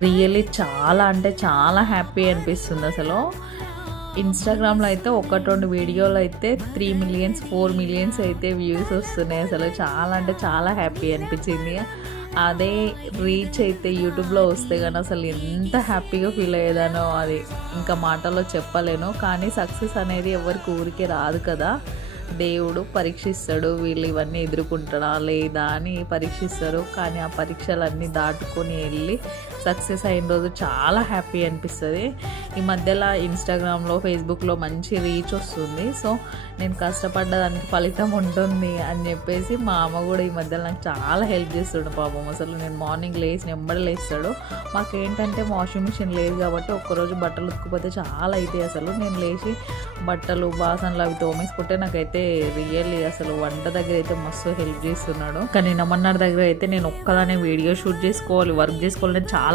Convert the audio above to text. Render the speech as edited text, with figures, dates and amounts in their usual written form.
Really చాలా అంటే చాలా హ్యాపీ అనిపిస్తుంది అసలు. ఇన్‌స్టాగ్రామ్‌లో అయితే 1, 2 వీడియోలు అయితే 3 మిలియన్స్, 4 మిలియన్స్ అయితే వ్యూస్ వస్తున్నాయి. అసలు చాలా అంటే చాలా హ్యాపీ అనిపించింది. అదే రీచ్ అయితే యూట్యూబ్‌లో వస్తే గాని అసలు ఎంత హ్యాపీగా ఫీల్ అయ్యేదానో అది ఇంకా మాటల్లో చెప్పలేను. కానీ సక్సెస్ అనేది ఎవరికి ఊరికే రాదు కదా! దేవుడు పరీక్షిస్తాడు. వీళ్ళు ఇవన్నీ ఎదుర్కొంటారా లేదా అని పరీక్షిస్తారు. కానీ ఆ పరీక్షలన్నీ దాటుకొని వెళ్ళి సక్సెస్ అయిన రోజు చాలా హ్యాపీ అనిపిస్తుంది. ఈ మధ్యలో ఇన్‌స్టాగ్రామ్‌లో, ఫేస్‌బుక్‌లో మంచి రీచ్ వస్తుంది. సో నేను కష్టపడ్డ దానికి ఫలితం ఉంటుంది అని చెప్పేసి మా అమ్మ కూడా ఈ మధ్యలో నాకు చాలా హెల్ప్ చేస్తుండు పాపం. అసలు నేను మార్నింగ్ లేసి ఎంబడి లేస్తాడు. మాకేంటంటే వాషింగ్ మిషన్ లేదు కాబట్టి ఒక్కరోజు బట్టలు ఉతుక్కుపోతే చాలా అవుతాయి. అసలు నేను లేచి బట్టలు బాసనలు అవి తోమేసుకుంటే నాకైతే రియల్లీ అసలు వంట దగ్గర అయితే మస్తు హెల్ప్ చేస్తున్నాడు. కానీ నమ్మన్నాడు దగ్గర అయితే నేను ఒక్కదానే వీడియో షూట్ చేసుకోవాలి, వర్క్ చేసుకోవాలి, నేను చాలా